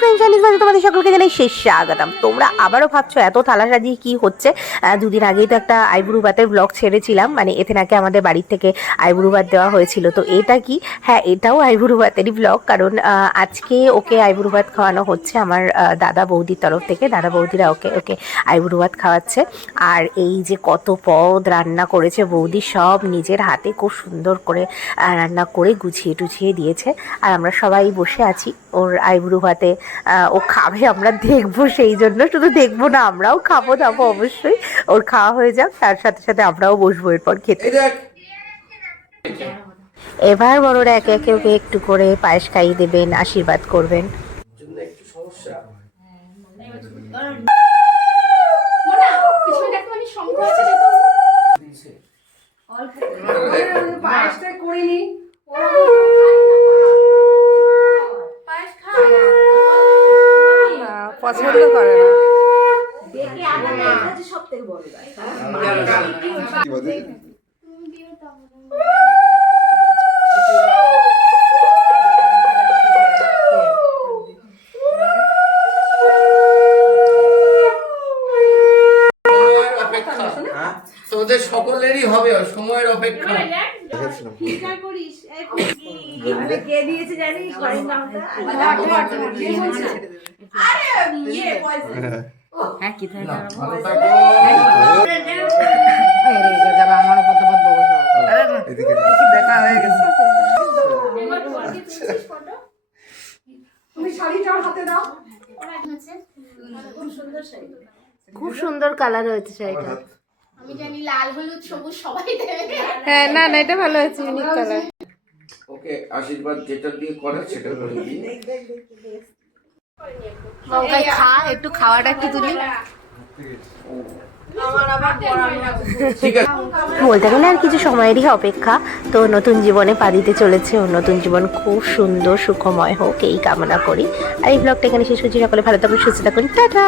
Friends জানিস বাজে তোমাদের সকলকে জানাই শেষ স্বাগতম। তোমরা আবারও ভাবছ এত থালা সাজিয়ে কি হচ্ছে? দুদিন আগেই তো একটা আইবুড়ু ভাতের ব্লগ ছেড়েছিলাম মানে এতে নাকি আমাদের বাড়ির থেকে আইবুড়ু ভাত দেওয়া হয়েছিল। তো এটা কি? হ্যাঁ এটাও আইবুড়ু ভাতেরই ব্লগ কারণ আজকে ওকে আইবুড়ু ভাত খাওয়ানো হচ্ছে আমার দাদা বৌদির তরফ থেকে। দাদা বৌদিরা ওকে ওকে আইবুড়ু ভাত খাওয়াচ্ছে। আর এই যে কত পদ রান্না করেছে বৌদি, সব নিজের হাতে খুব সুন্দর করে রান্না করে গুছিয়ে টুছিয়ে দিয়েছে। আর আমরা সবাই বসে আছি ওর আইবুড়ু ভাতে আহ, ও খাবে আমরা দেখব সেই জন্য। শুধু দেখব না আমরাও খাব দাবো অবশ্যই। ওর খাওয়া হয়ে যাক তার সাথে সাথে আমরাও বসবো এরপর খেতে। এবার বড়রা একে একে ওকে একটু করে পায়েস খাইয়ে দেবেন আশীর্বাদ করবেন। জন্য একটু সমস্যা পিছনে দেখো আমি শঙ্খ আছে দেখো পায়েসটা করিনি পায়েস খাও পছন্দ করে না। দেখেছি সব থেকে বড় তোদের সকলেরই হবে সময়ের অপেক্ষা। ফিল্টার করিস কে দিয়েছে জানিস? বাড়ির নামটা? আরে ইয়ে পয়সা না, ভালো থাকো। দেখা হয়ে গেছে। তুমি শাড়িটা হাতে দাও। খুব সুন্দর খুব সুন্দর কালার হয়েছে শাড়িটা। আমি জানি লাল হলুদ সবুজ সবাই দেবে। হ্যাঁ না না এটা ভালো ইউনিক কালার ওকে আশীর্বাদ যেটা দিয়ে করে সেটা করে মঙ্গাই খা একটু খাওয়াটা একটু তুলি। বলতে গেলে আর কিছু সময়েরই অপেক্ষা। তো নতুন জীবনে পা দিতে চলেছে ও নতুন জীবন খুব সুন্দর সুখময় হোক এই কামনা করি। আর এই ব্লগটা এখানে শেষ করছি। সকলে ভালো থাকুন সুস্থ থাকুন। টাটা!